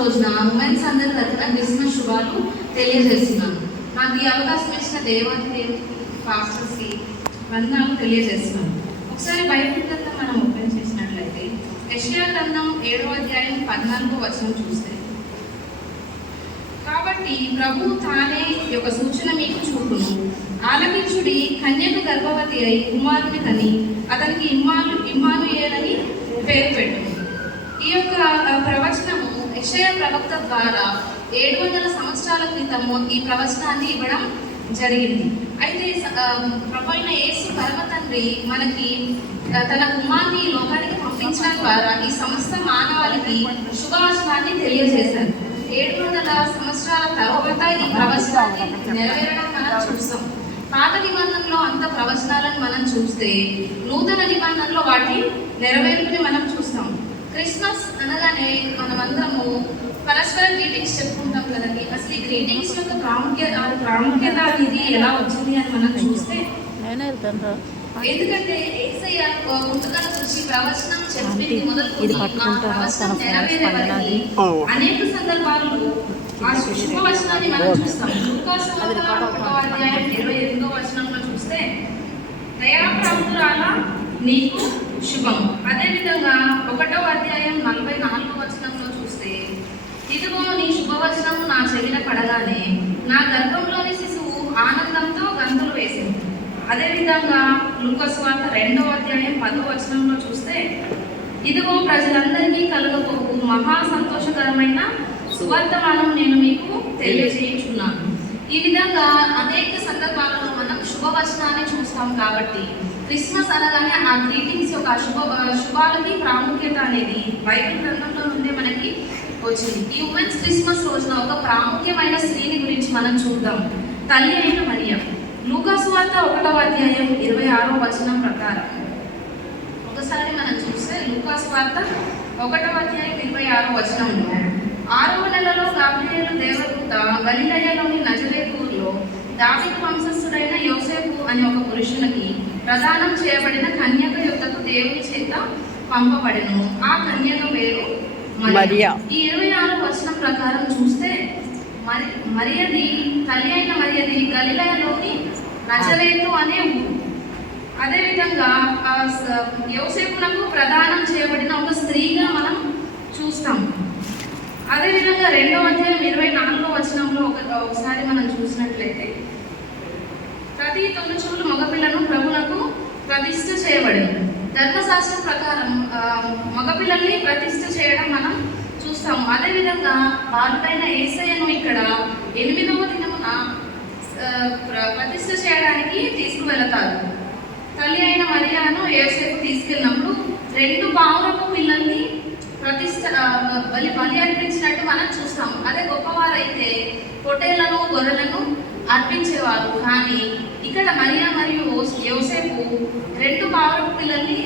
రోజున ఉమెన్స్ అందరి తరఫున క్రిస్మస్ శుభాలు తెలియజేస్తున్నాను. నాకు ఈ అవకాశం ఇచ్చిన దేవాది పాస్టర్స్కి వందనాలు తెలియజేస్తున్నాను. ఒకసారి బైబిల్ గ్రంథం మనం ఓపెన్ చేసినట్లయితే యెషయా గ్రంథం 7వ అధ్యాయం 14వ వచనం చూస్తే, కాబట్టి ప్రభు తానే యొక్క సూచన మీకు చూపును, ఆలకించుడి, కన్యక గర్భవతి అయి కుమారుని కని అతనికి ఇమ్మానుయేలని పేరు పెట్టును. ఈ యొక్క ప్రవచనము యెషయా ప్రవక్త ద్వారా 700 సంవత్సరాల క్రితము ఈ ప్రవచనాన్ని ఇవ్వడం జరిగింది. అయితే ప్రభు అయిన యేసు పరమ తండ్రి మనకి తన కుమార్ని లోకానికి పంపించడం ద్వారా ఈ సమస్త మానవాళికి శుభవచనాన్ని తెలియజేశారు. 700 సంవత్సరాల తర్వాత ఈ ప్రవచనాన్ని నెరవేరడం మనం చూస్తాం. పాత నిబంధనలో అంత ప్రవచనాలను మనం చూస్తే నూతన నిబంధనలో వాటి నెరవేర్పుని మనం చూస్తాం. క్రిస్మస్ అనగానే మనమందరము పరస్పర గ్రీటింగ్స్ చెప్పుకుంటాం కదండి. అసలు ఈ గ్రీటింగ్స్ యొక్క ప్రాముఖ్యత అనేది ఎలా వచ్చింది అని మనం చూస్తే, ఎందుకంటే యేసయ్య ముందుగా చూసి ప్రవచనం చెప్పింది మొదలుకొని ఆ ప్రవచనం నెరవేరే వరకు అనేక సందర్భాల్లో ఆ శుభవచనాన్ని మనం చూస్తాం. లూకాసు 1వ అధ్యాయం 28వ వచనంలో చూస్తే, దయాప్రాప్తురాలా నీకు శుభం. అదేవిధంగా 1వ అధ్యాయం 44వ వచనంలో చూస్తే, ఇదిగో నీ శుభవచనము నా చెవిన పడగానే నా గర్భంలోని శిశువు ఆనందంతో గంతులు వేసింది. అదేవిధంగా లూకాసు వార్త 2వ అధ్యాయం 10వ వచనంలో చూస్తే, ఇదిగో ప్రజలందరికీ కలుగబోవు మహా సంతోషకరమైన సువర్తమానం నేను మీకు తెలియజేయుచున్నాను. ఈ విధంగా అనేక సందర్భాలలో మనం శుభవచనాన్ని చూస్తాం. కాబట్టి క్రిస్మస్ అనగానే ఆ గ్రీటింగ్స్ యొక్క శుభాలకి ప్రాముఖ్యత అనేది బైబిల్ గ్రంథంలో నుండే మనకి వచ్చింది. ఈ ఉమెన్స్ క్రిస్మస్ రోజున ఒక ప్రాముఖ్యమైన స్త్రీని గురించి మనం చూద్దాం, తల్లి అయిన మరియ. లూకాసు వార్త 1వ అధ్యాయం 26వ వచనం ప్రకారం ఒకసారి మనం చూస్తే, లూకాసు వార్త 1వ అధ్యాయం 26వ వచనంలో, 6వ నెలలో గాబ్రియేలు దేవదూత గలిలయలోని నజరేతు ఊరిలో దావీదు వంశస్థుడైన యోసేపు అనే ఒక పురుషునికి ప్రదానం చేయబడిన కన్యక యొద్దకు దేవుని చేత పంపబడెను. ఆ కన్యక పేరు మరియా. ఈ 26వ వచనం ప్రకారం చూస్తే, మరియది తల్లి అయిన మరియది గలిలయలోని నజరేతు అనే ఊరు. అదేవిధంగా యోసేపునకు ప్రదానం చేయబడిన ఒక స్త్రీగా మనం చూస్తాం. అదేవిధంగా 2వ అధ్యాయం 24వ వచనంలో ఒకసారి మనం చూసినట్లయితే, ప్రతి తొలిచూలు మగపిల్లను ప్రభువునకు ప్రతిష్ఠ చేయబడింది. ధర్మశాస్త్రం ప్రకారం మగపిల్లల్ని ప్రతిష్ఠ చేయడం మనం చూస్తాం. అదేవిధంగా బాలుడైన యేసయ్యను ఇక్కడ 8వ దినమున ప్రతిష్ఠ చేయడానికి తీసుకువెళతారు. తల్లి అయిన మరియను యోసేపు తీసుకెళ్ళినప్పుడు 2 పావురపు పిల్లల్ని ప్రతిష్ఠ బలి అర్పించినట్టు మనం చూస్తాం. అదే గొప్పవారైతే పొట్టేళ్లను గొర్రెలను అర్పించేవారు. కానీ ఇక్కడ మరియా మరియు యోసేపు 2 పావురపు పిల్లల్ని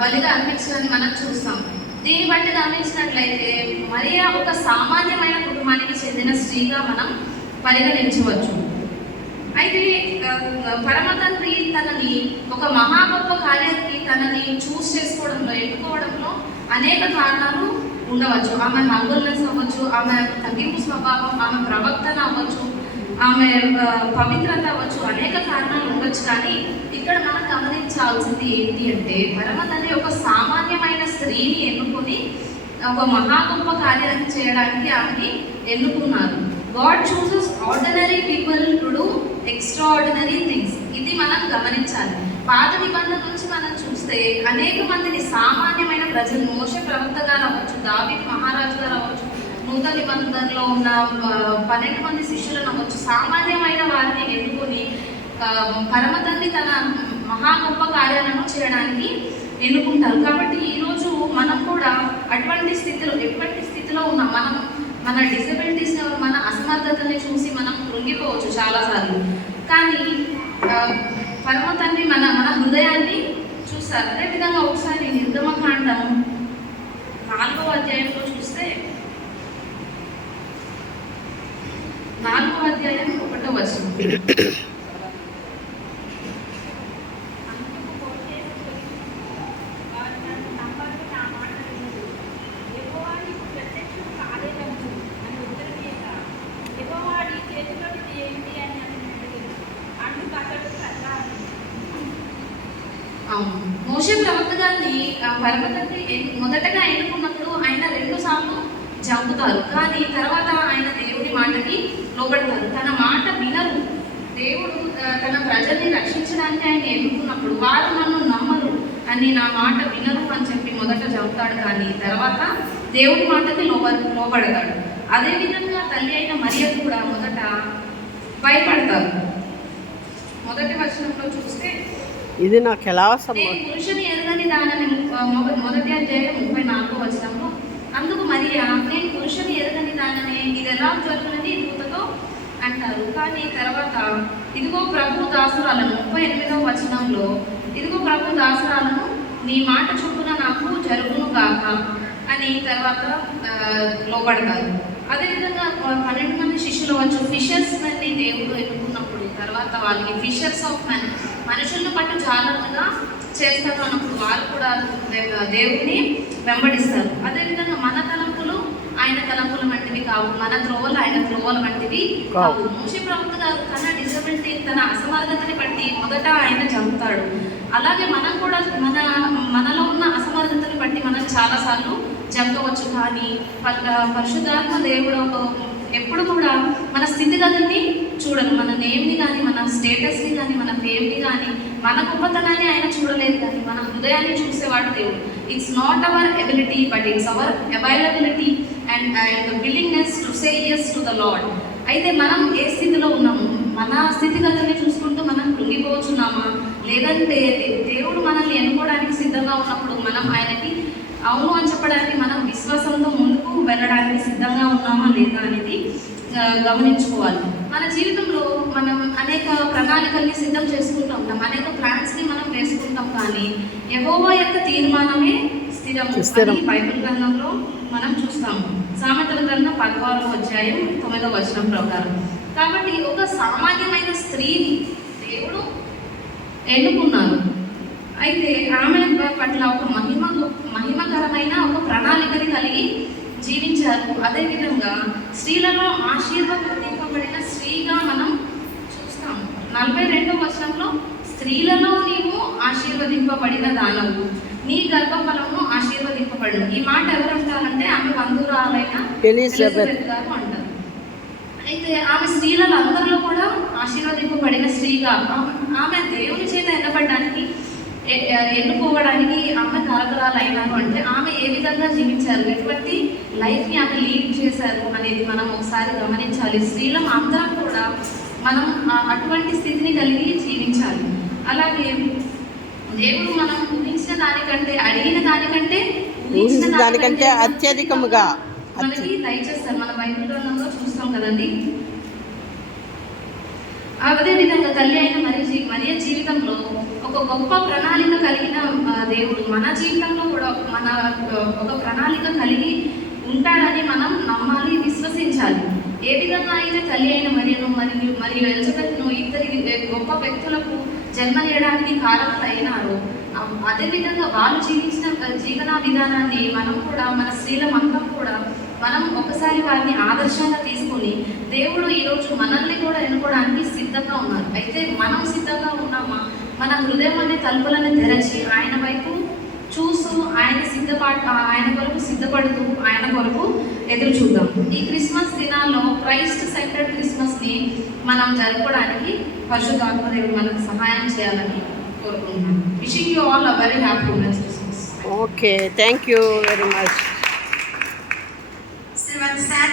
బలిగా అర్పించాలని మనం చూస్తాం. దీన్ని బట్టి గమనించినట్లయితే మరియా ఒక సామాన్యమైన కుటుంబానికి చెందిన స్త్రీగా మనం పరిగణించవచ్చు. అయితే పరమ తండ్రి తనని ఒక మహా గొప్ప కార్యానికి తనని చూస్ చేసుకోవడంలో, ఎన్నుకోవడంలో అనేక కారణాలు ఉండవచ్చు. ఆమె హంబుల్నెస్ అవ్వచ్చు, ఆమె తగ్గింపు స్వభావం, ఆమె ప్రవక్తన అవ్వచ్చు, ఆమె పవిత్రత అవ్వచ్చు, అనేక కారణాలు ఉండొచ్చు. కానీ ఇక్కడ మనం గమనించాల్సింది ఏంటి అంటే, పరమ తండ్రి ఒక సామాన్యమైన స్త్రీని ఎన్నుకొని ఒక మహా గొప్ప కార్యాన్ని చేయడానికి ఆమెని ఎన్నుకున్నారు. God chooses ordinary people to do extraordinary things. ఇది మనం గమనించాలి. పాత నిబంధన నుంచి మనం చూస్తే అనేక మందిని సామాన్యమైన ప్రజలు, మోషే ప్రవక్త గారు అవ్వచ్చు, దావీదు మహారాజు గారు అవ్వచ్చు, నూతన నిబంధనలో ఉన్న 12 మంది శిష్యులను అవ్వచ్చు, సామాన్యమైన వారిని ఎన్నుకొని పరమ తండ్రి తన మహా గొప్ప కార్యాలను చేయడానికి ఎన్నుకుంటారు. కాబట్టి ఈరోజు మనం కూడా అటువంటి స్థితిలో, ఎటువంటి స్థితిలో ఉన్నాం, మనం మన డిసబిలిటీస్ని, మన అసమర్థతని చూసి మనం కృంగిపోవచ్చు చాలాసార్లు. కానీ పరమ తండ్రి మన హృదయాన్ని చూస్తారు. అదేవిధంగా ఒకసారి నిర్గమకాండం 4వ అధ్యాయంలో చూస్తే, 4వ అధ్యాయం 1వ వచనం, అవును. మోషే ప్రవక్త గారిని పర్వతాన్ని మొదటగా ఎన్నుకున్నప్పుడు ఆయన 2 సార్లు చంపుతారు. కానీ తర్వాత ఆయన దేవుడి మాటకి లోబడతారు. తన మాట వినరు. దేవుడు తన ప్రజల్ని రక్షించడానికి ఆయన ఎన్నుకున్నప్పుడు వారు నన్ను నమ్మరు అని, నా మాట వినరు అని చెప్పి మొదట చంపుతాడు. కానీ తర్వాత దేవుడి మాటకి లోబడతాడు. అదేవిధంగా తల్లి అయిన మరియ కూడా మొదట భయపడతారు. మొదటి వచనంలో చూస్తే ఇది నాకు ఎలా నేను పురుషుని ఎరుగని దానని మొదటి అధ్యాయం 34వ వచనంలో, అందుకు మరియా నేను పురుషుని ఎరుగని దానని ఇది ఎలా జరుగునని దూతతో అంటారు. కానీ తర్వాత ఇదిగో ప్రభు దాసురాలను 38వ వచనంలో, ఇదిగో ప్రభు దాసురాలను నీ మాట చొప్పున నాకు జరుగును గాక అని తర్వాత లోబడతారు. అదేవిధంగా 12 మంది శిష్యులు వచ్చు ఫిషర్స్ ని దేవుడు ఎన్నుకున్నప్పుడు తర్వాత వాళ్ళకి ఫిషర్స్ ఆఫ్ మెన్, మనుషులను పట్టు జాగ్రత్తగా చేస్తారు అన్నప్పుడు వారు కూడా దేవుడిని వెంబడిస్తారు. అదేవిధంగా మన తలంపులు ఆయన తలంపుల వంటివి కావు, మన త్రోవలు ఆయన త్రోవల వంటివి కావు. మోషే ప్రవక్త గారు తన డిజబిలిటీ, తన అసమర్థతని బట్టి మొదట ఆయన చంపుతాడు. అలాగే మనం కూడా మనలో ఉన్న అసమర్థతని బట్టి మనం చాలాసార్లు జంపవచ్చు. కానీ పరిశుద్ధాత్మ దేవుడు ఎప్పుడు కూడా మన స్థితిగతుల్ని చూడరు. మన నేమ్ని కానీ, మన స్టేటస్ని కానీ, మన ఫేమ్ని కానీ, మన గొప్పతనాన్ని ఆయన చూడలేదు. కానీ మన హృదయాన్ని చూసేవాడు దేవుడు. It's not our ability but it's our availability and the willingness to say yes to the Lord. అయితే మనం ఏ స్థితిలో ఉన్నాము, మన స్థితిగతుల్ని చూసుకుంటూ మనం కృంగిపోవచ్చున్నామా, లేదంటే దేవుడు మనల్ని ఎన్నుకోవడానికి సిద్ధంగా ఉన్నప్పుడు మనం ఆయనకి అవును అని చెప్పడానికి మనం విశ్వాసంతో ముందుకు వెళ్ళడానికి సిద్ధంగా ఉన్నామా లేదా అనేది గమనించుకోవాలి. మన జీవితంలో మనం అనేక ప్రణాళికల్ని సిద్ధం చేసుకుంటూ ఉంటాం, అనేక ప్లాన్స్ని మనం వేసుకుంటాం. కానీ యెహోవా యొక్క తీర్మానమే స్థిరం అని బైబిల్ గ్రంథంలో మనం చూస్తాము. సామెతల గ్రంథం 16వ అధ్యాయం 9వ వచనం ప్రకారం. కాబట్టి ఒక సామాన్యమైన స్త్రీని దేవుడు ఎన్నుకున్నారు. అయితే ఆమె పట్ల ఒక మహిమకరమైన ఒక ప్రణాళికని కలిగి జీవించారు. అదేవిధంగా స్త్రీలలో ఆశీర్వదింపబడిన స్త్రీగా మనం చూస్తాము. 42వ వచనంలో, స్త్రీలలో నీవు ఆశీర్వదింపబడిన దానవు, నీ గర్భఫలము ఆశీర్వదింపబడు. ఈ మాట ఎవరు అంటారంటే ఆమె బంధువురాలైన ఎలిజబెత్ గారు అంటారు. అయితే ఆమె స్త్రీలలో అందరిలో కూడా ఆశీర్వదింపబడిన స్త్రీగా ఆమె దేవుని చేత ఎన్నుకోవడానికి ఆమె కారకురాలైనారు. అంటే ఆమె ఏ విధంగా జీవించారు, ఎటువంటి లైఫ్ని ఆమె లీడ్ చేశారు అనేది మనం ఒకసారి గమనించాలి. స్త్రీలం అందరం కూడా మనం అటువంటి స్థితిని కలిగి జీవించాలి. అలాగే దేవుడు మనం ఊహించిన దానికంటే, అడిగిన దానికంటే ఊహించిన దానికంటే అత్యధికముగా మనకి దయచేస్తారు. మన బైబిల్ గ్రంథంలో చూస్తాం కదండి. అదేవిధంగా తల్లి అయిన మరియ జీవితంలో ఒక గొప్ప ప్రణాళిక కలిగిన దేవుడు మన జీవితంలో కూడా ఒక ప్రణాళిక కలిగి ఉంటాడని మనం నమ్మాలి, విశ్వసించాలి. ఏ విధంగా అయితే తల్లి అయిన మరియు ఎలిజబెత్ను ఇద్దరి గొప్ప వ్యక్తులకు జన్మనియడానికి కారణాలు అయినారో, అదేవిధంగా వాళ్ళు జీవించిన జీవన విధానాన్ని మనం కూడా, మన స్త్రీలమంతా కూడా మనం ఒకసారి వారిని ఆదర్శంగా తీసుకొని దేవుడు ఈరోజు మనల్ని కూడా ఎన్నుకోవడానికి సిద్ధంగా ఉన్నారు. అయితే మనం సిద్ధంగా ఉన్నామా? మన హృదయం అనే తలుపులను తెరచి ఆయన వైపు చూస్తూ ఆయన కొరకు సిద్ధపడుతూ ఆయన కొరకు ఎదురు చూద్దాం. ఈ క్రిస్మస్ దినాల్లో క్రైస్ట్ సెంటర్డ్ క్రిస్మస్ని మనం జరుపుకోవడానికి పరిశుద్ధాత్మదేవుడు మనకు సహాయం చేయాలని కోరుకుంటున్నాను. Wishing you all a very happy Christmas. Okay, thank you very much. Saturday